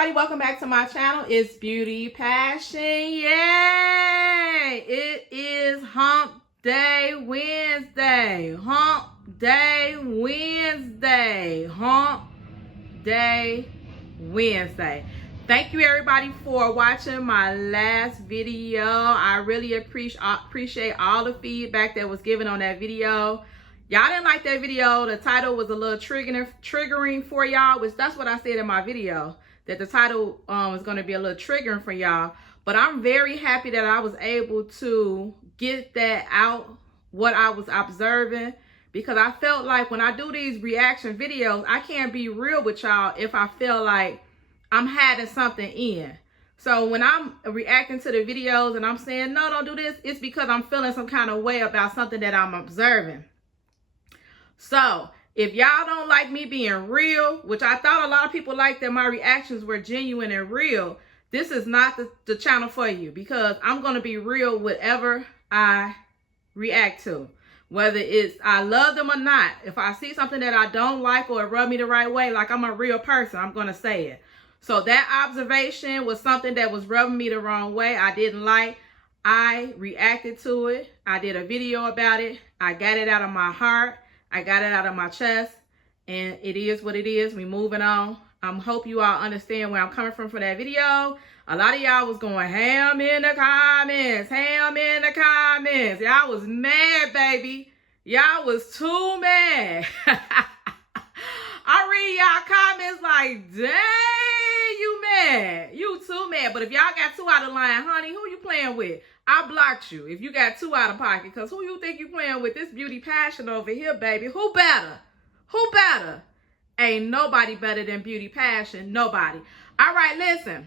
everybody, welcome back to my channel. It's Beauty Passion. Yay! It is Hump Day Wednesday. Hump Day Wednesday. Hump Day Wednesday. Thank you everybody for watching my last video. I really appreciate all the feedback that was given on that video. Y'all didn't like that video. The title was a little triggering for y'all, which that's what I said in my video, that the title is going to be a little triggering for y'all. But I'm very happy that I was able to get that out, what I was observing, because I felt like when I do these reaction videos, I can't be real with y'all if I feel like I'm hiding something in. So when I'm reacting to the videos and I'm saying, no, don't do this, it's because I'm feeling some kind of way about something that I'm observing. So if y'all don't like me being real, which I thought a lot of people liked that my reactions were genuine and real, this is not the channel for you, because I'm going to be real whatever I react to. Whether it's I love them or not, if I see something that I don't like or it rub me the right way, like I'm a real person, I'm going to say it. So that observation was something that was rubbing me the wrong way. I didn't like. I reacted to it. I did a video about it. I got it out of my heart. I got it out of my chest, and it is what it is. We moving on. I hope you all understand where I'm coming from for that video. A lot of y'all was going ham in the comments, ham in the comments. Y'all was mad, baby. Y'all was too mad. I read y'all comments like, dang, you mad. You too mad. But if y'all got too out of line, honey, who you playing with? I blocked you if you got too out of pocket, because who you think you playing with? This Beauty Passion over here, baby. Who better? Who better? Ain't nobody better than Beauty Passion. Nobody. All right, listen.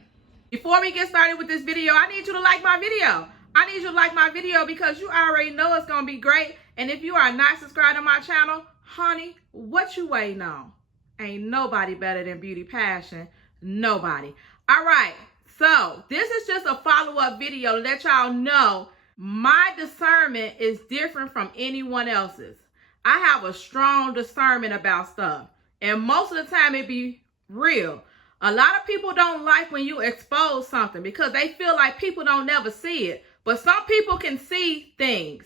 Before we get started with this video, I need you to like my video. I need you to like my video because you already know it's going to be great. And if you are not subscribed to my channel, honey, what you waiting on? Ain't nobody better than Beauty Passion. Nobody. All right. So this is just a follow-up video to let y'all know my discernment is different from anyone else's. I have a strong discernment about stuff. And most of the time it be real. A lot of people don't like when you expose something because they feel like people don't never see it. But some people can see things.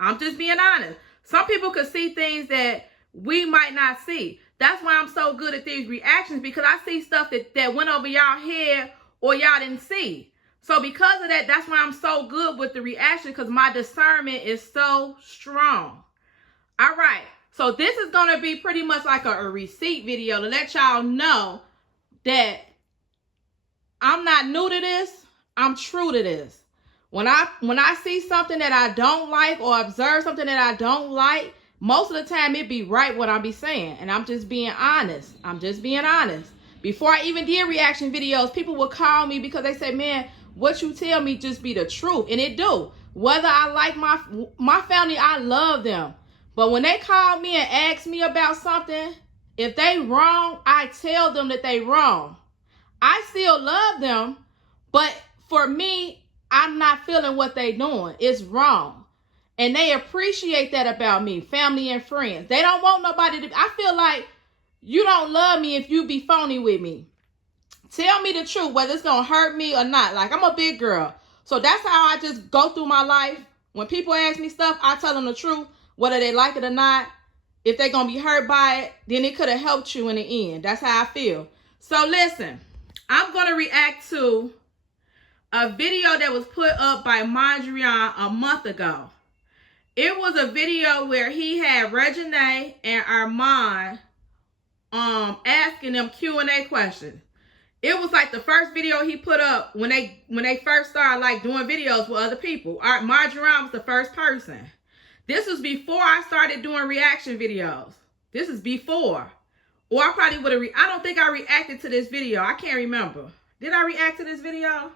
I'm just being honest. Some people can see things that we might not see. That's why I'm so good at these reactions, because I see stuff that went over y'all head or y'all didn't see. So because of that, that's why I'm so good with the reaction, because my discernment is so strong. All right. So this is going to be pretty much like a receipt video to let y'all know that I'm not new to this. I'm true to this. When I see something that I don't like or observe something that I don't like, most of the time it be right what I be saying. And I'm just being honest. I'm just being honest. Before I even did reaction videos, people would call me because they say, man, what you tell me just be the truth. And it do. Whether I like my family, I love them. But when they call me and ask me about something, if they wrong, I tell them that they wrong. I still love them, but for me, I'm not feeling what they doing. It's wrong. And they appreciate that about me, family and friends. They don't want nobody to, I feel like you don't love me if you be phony with me. Tell me the truth, whether it's going to hurt me or not. Like, I'm a big girl. So that's how I just go through my life. When people ask me stuff, I tell them the truth, whether they like it or not. If they're going to be hurt by it, then it could have helped you in the end. That's how I feel. So listen, I'm going to react to a video that was put up by Mondrian a month ago. It was a video where he had REGINAE and Armon asking them Q&A questions. It was like the first video he put up when they first started like doing videos with other people. Mondrian was the first person. This was before I started doing reaction videos. This is before. Or I probably would have, I don't think I reacted to this video. I can't remember. Did I react to this video?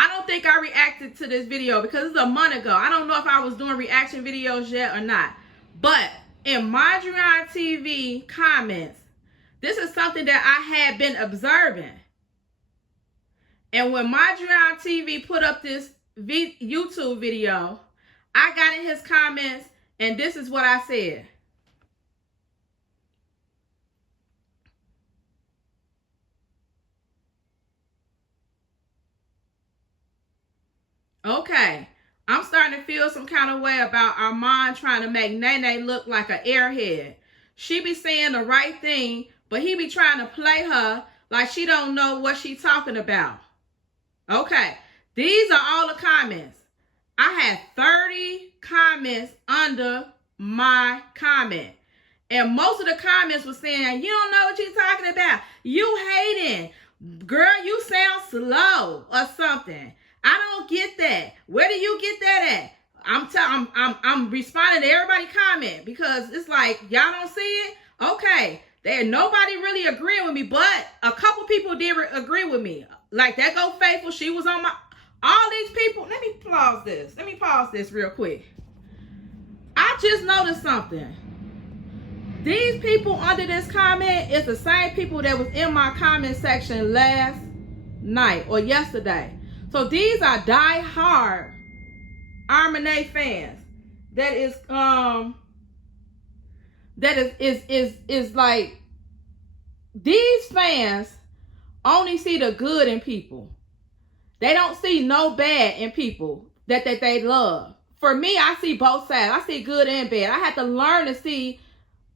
I don't think I reacted to this video because it's a month ago. I don't know if I was doing reaction videos yet or not. But in Mondrian TV comments, this is something that I had been observing. And when Mondrian TV put up this YouTube video, I got in his comments and this is what I said. Okay. I'm starting to feel some kind of way about Armand trying to make Nene look like an airhead. She be saying the right thing, but he be trying to play her like she don't know what she talking about. Okay. These are all the comments. I had 30 comments under my comment. And most of the comments were saying, you don't know what you're talking about. You hating. Girl, you sound slow or something. I don't get that. Where do you get that at? I'm responding to everybody's comment because it's like, y'all don't see it? Okay. There nobody really agreeing with me, but a couple people did agree with me. Like that go Faithful. She was on my, all these people. Let me pause this. Let me pause this real quick. I just noticed something. These people under this comment is the same people that was in my comment section last night or yesterday. So these are die-hard REGINAE fans. That is like, these fans only see the good in people. They don't see no bad in people that they love. For me, I see both sides. I see good and bad. I had to learn to see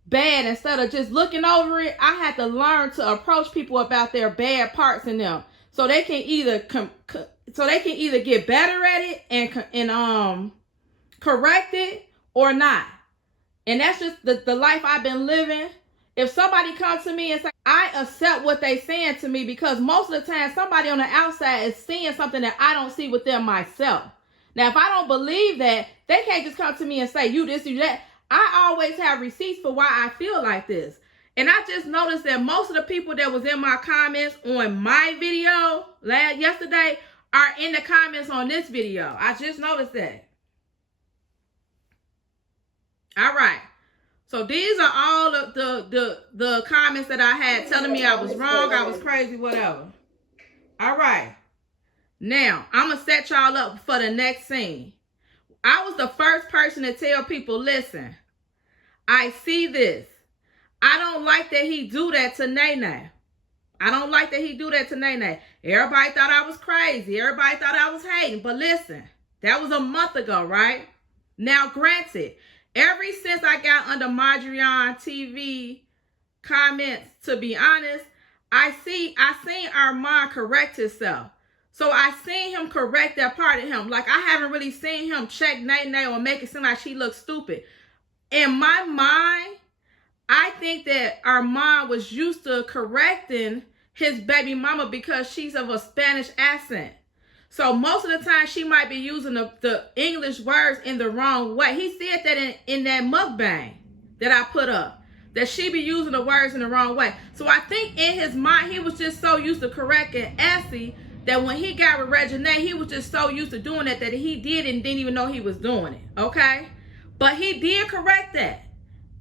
bad instead of just looking over it. I had to learn to approach people about their bad parts in them, so they can either get better at it and correct it or not. And that's just the life I've been living. If somebody comes to me and say, I accept what they saying to me, because most of the time somebody on the outside is seeing something that I don't see within myself. Now, if I don't believe that, they can't just come to me and say, you this, you that. I always have receipts for why I feel like this. And I just noticed that most of the people that was in my comments on my video yesterday are in the comments on this video. I just noticed that. All right. So these are all of the comments that I had telling me I was wrong, I was crazy, whatever. All right. Now, I'm going to set y'all up for the next scene. I was the first person to tell people, listen, I see this. I don't like that he do that to Nene. I don't like that he do that to Nene. Everybody thought I was crazy. Everybody thought I was hating. But listen, that was a month ago, right? Now, granted, ever since I got under Marjorian TV comments, to be honest, I seen Armand correct himself. So I seen him correct that part of him. Like, I haven't really seen him check Nene or make it seem like she looks stupid. In my mind, I think that Armand was used to correcting his baby mama because she's of a Spanish accent. So most of the time she might be using the English words in the wrong way. He said that in that mukbang that I put up, that she be using the words in the wrong way. So I think in his mind, he was just so used to correcting Essie that when he got with REGINAE, he was just so used to doing it that he did and didn't even know he was doing it, okay? But he did correct that.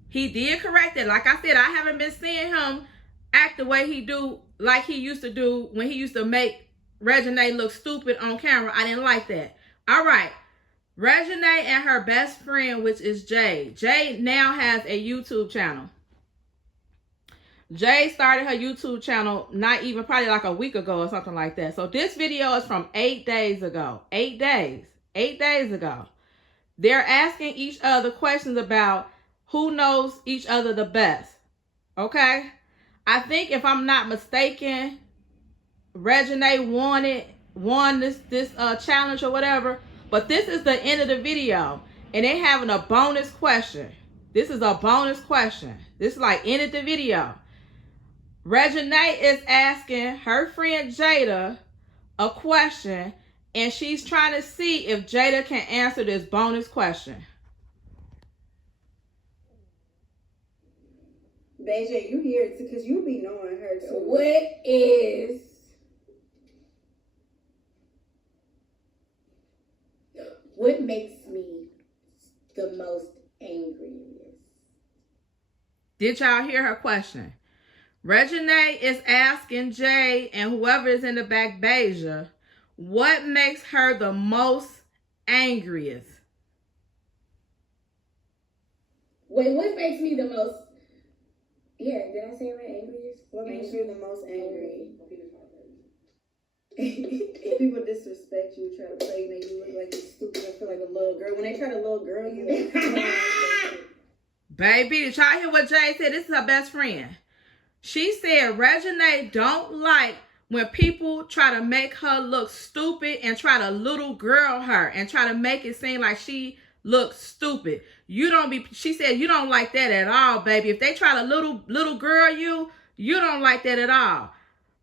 He did correct it. Like I said, I haven't been seeing him act the way he do, like he used to do when he used to make REGINAE look stupid on camera. I didn't like that. All right. REGINAE and her best friend, which is Jade. Jade now has a YouTube channel. Jade started her YouTube channel not even probably like a week ago or something like that. So this video is from 8 days ago. 8 days. 8 days ago. They're asking each other questions about who knows each other the best. Okay? I think if I'm not mistaken, REGINAE won this challenge or whatever. But this is the end of the video. And they having a bonus question. This is a bonus question. This is like end of the video. REGINAE is asking her friend Jada a question, and she's trying to see if Jada can answer this bonus question. BJ, you hear it because you be knowing her too. What makes me the most angriest? Did y'all hear her question? REGINAE is asking Jay and whoever is in the back, Beja, what makes her the most angriest? Wait, what makes me the most... Yeah, did I say right? Angriest? What makes you the most angry? If people disrespect you, try to play, make you look like you're stupid, I feel like a little girl. When they try to little girl you, Baby, did y'all hear what Jay said? This is her best friend. She said REGINAE don't like when people try to make her look stupid and try to little girl her and try to make it seem like she looks stupid. She said you don't like that at all, baby. If they try to little girl you don't like that at all.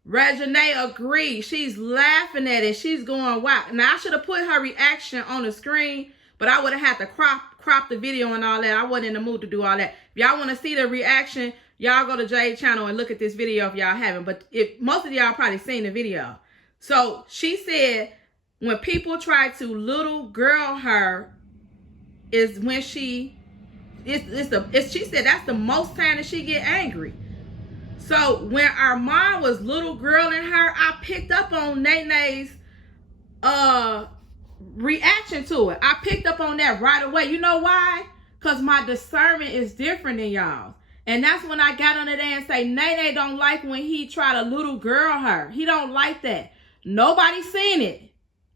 REGINAE agreed. She's laughing at it. She's going, wow. Now, I should have put her reaction on the screen, but I would have had to crop the video and all that. I wasn't in the mood to do all that. If y'all want to see the reaction, y'all go to Jay's channel and look at this video if y'all haven't. But if most of y'all probably seen the video. So she said when people try to little girl her is when she said that's the most time that she get angry. So when our mom was little girling her, I picked up on Nene's reaction to it. I picked up on that right away. You know why? Because my discernment is different than y'all. And that's when I got under there and say, Nene don't like when he try to little girl her. He don't like that. Nobody seen it.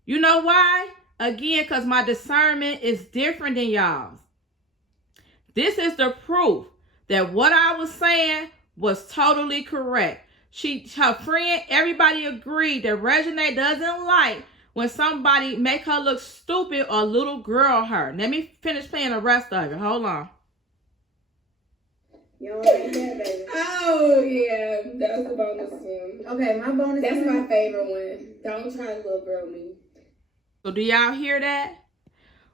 You know why? Again, because my discernment is different than y'all's. This is the proof that what I was saying was totally correct. Her friend, everybody agreed that REGINAE doesn't like when somebody make her look stupid or little girl her. Let me finish playing the rest of it. Hold on. you don't like that, baby. Oh, yeah. That's the bonus one. Okay, my bonus. That's my favorite one. Don't try to little girl me. So do y'all hear that?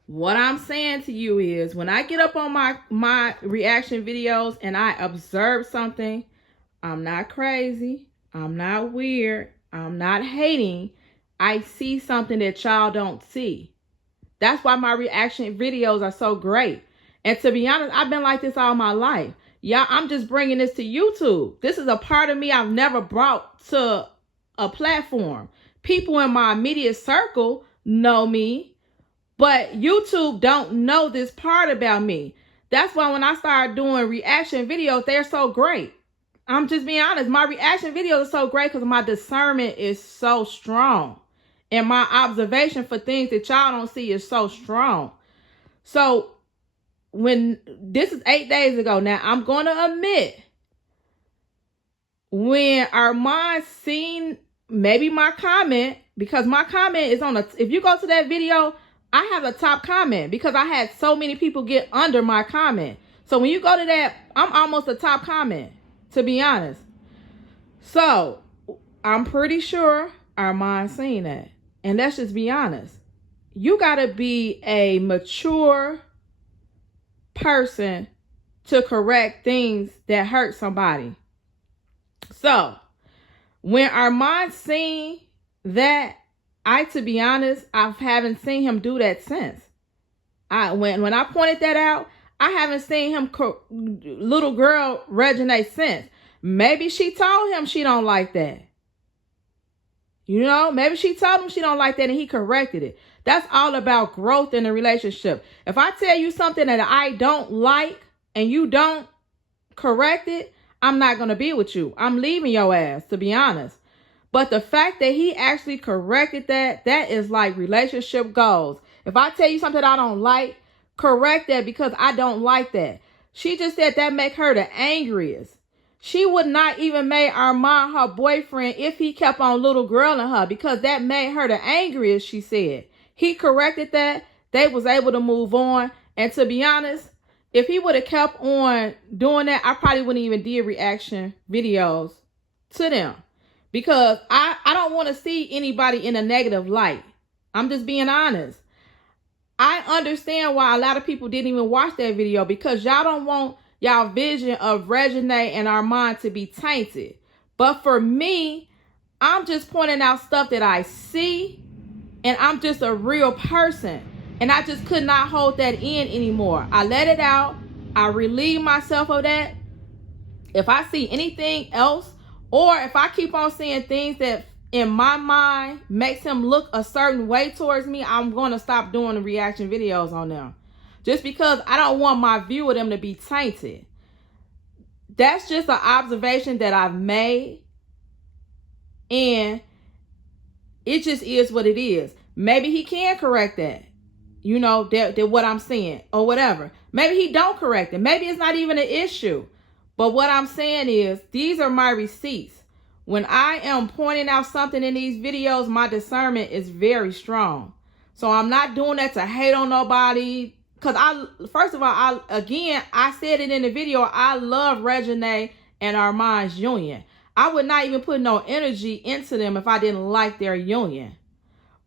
What I'm saying to you is when I get up on my reaction videos and I observe something, I'm not crazy. I'm not weird. I'm not hating. I see something that y'all don't see. That's why my reaction videos are so great. And to be honest, I've been like this all my life. Y'all, I'm just bringing this to YouTube. This is a part of me I've never brought to a platform. People in my immediate circle know me, but YouTube don't know this part about me. That's why when I started doing reaction videos, they're so great. I'm just being honest. My reaction videos are so great because my discernment is so strong. And my observation for things that y'all don't see is so strong. So when this is 8 days ago now, I'm going to admit when Armand seen maybe my comment, because my comment is on if you go to that video, I have a top comment because I had so many people get under my comment. So when you go to that, I'm almost a top comment, to be honest. So I'm pretty sure Armand seen that. And let's just be honest. You got to be a mature person to correct things that hurt somebody. So when Armand seen that, to be honest, I haven't seen him do that since. When I pointed that out, I haven't seen him little girl REGINAE since. Maybe she told him she don't like that. You know, maybe she told him she don't like that and he corrected it. That's all about growth in a relationship. If I tell you something that I don't like and you don't correct it, I'm not going to be with you. I'm leaving your ass, to be honest. But the fact that he actually corrected that is like relationship goals. If I tell you something I don't like, correct that because I don't like that. She just said that make her the angriest. She would not even make Armand her boyfriend if he kept on little girling her because that made her the angriest, she said. He corrected that. They was able to move on. And to be honest, if he would have kept on doing that, I probably wouldn't even do reaction videos to them. Because I don't want to see anybody in a negative light. I'm just being honest. I understand why a lot of people didn't even watch that video because y'all don't want y'all vision of REGINAE and Armand to be tainted. But for me, I'm just pointing out stuff that I see and I'm just a real person. And I just could not hold that in anymore. I let it out. I relieve myself of that. If I see anything else, or if I keep on seeing things that in my mind makes him look a certain way towards me, I'm going to stop doing the reaction videos on them. Just because I don't want my view of them to be tainted. That's just an observation that I've made. And It just is what it is. Maybe he can correct that. You know, that what I'm saying or whatever. Maybe he don't correct it. Maybe it's not even an issue. But what I'm saying is, these are my receipts. When I am pointing out something in these videos, my discernment is very strong. So I'm not doing that to hate on nobody. Because first of all, I said it in the video, I love REGINAE and ARMON'S union. I would not even put no energy into them if I didn't like their union.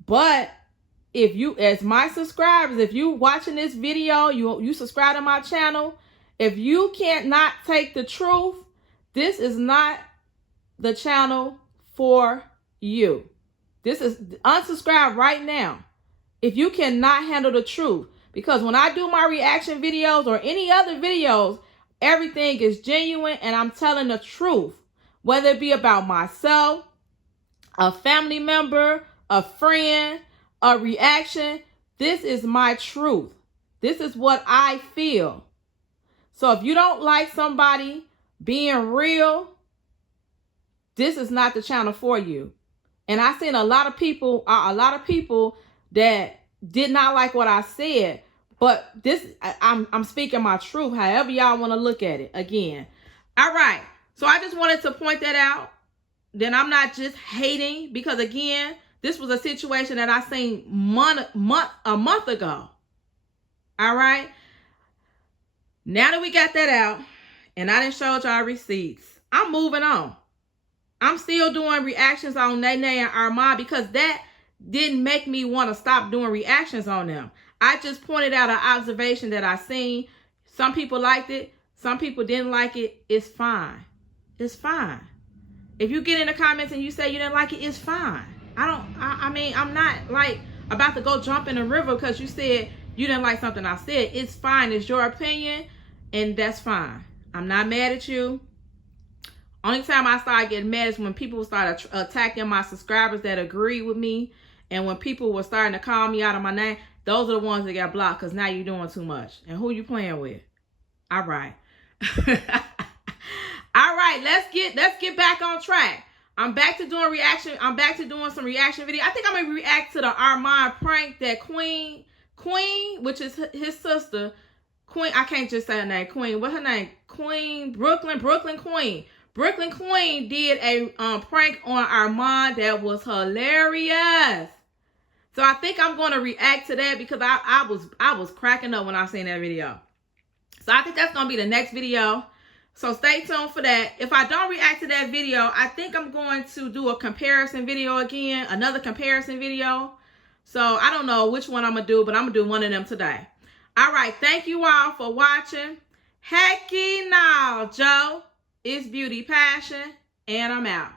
But if you, as my subscribers, if you watching this video, you subscribe to my channel, if you can't not take the truth, this is not the channel for you. This is unsubscribe right now. If you cannot handle the truth, because when I do my reaction videos or any other videos, everything is genuine and I'm telling the truth, whether it be about myself, a family member, a friend, a reaction. This is my truth. This is what I feel. So if you don't like somebody being real, this is not the channel for you. And I seen a lot of people that did not like what I said, but I'm speaking my truth, however y'all want to look at it. Again. All right. So I just wanted to point that out. Then I'm not just hating, because again, this was a situation that I seen a month ago. All right. Now that we got that out and I done showed y'all receipts, I'm moving on. I'm still doing reactions on NITE and ARMON because that didn't make me want to stop doing reactions on them. I just pointed out an observation that I seen. Some people liked it. Some people didn't like it. It's fine. It's fine. If you get in the comments and you say you didn't like it, it's fine. I mean, I'm not like about to go jump in the river because you said you didn't like something I said. It's fine. It's your opinion, and that's fine. I'm not mad at you. Only time I started getting mad is when people started attacking my subscribers that agree with me, and when people were starting to call me out of my name. Those are the ones that got blocked because now you're doing too much. And who you playing with? All right. All right, let's get back on track. I'm back to doing reaction. I'm back to doing some reaction video. I think I'm gonna react to the Armon prank that Queen, which is his sister, Queen. I can't just say her name. Queen. What's her name? Queen Brooklyn Queen. Brooklyn Queen did a prank on Armon that was hilarious. So I think I'm going to react to that because I was cracking up when I seen that video. So I think that's going to be the next video. So stay tuned for that. If I don't react to that video, I think I'm going to do a comparison video again, another comparison video. So I don't know which one I'm going to do, but I'm going to do one of them today. All right. Thank you all for watching. Hecky now, Joe. It's Beauty Passion, and I'm out.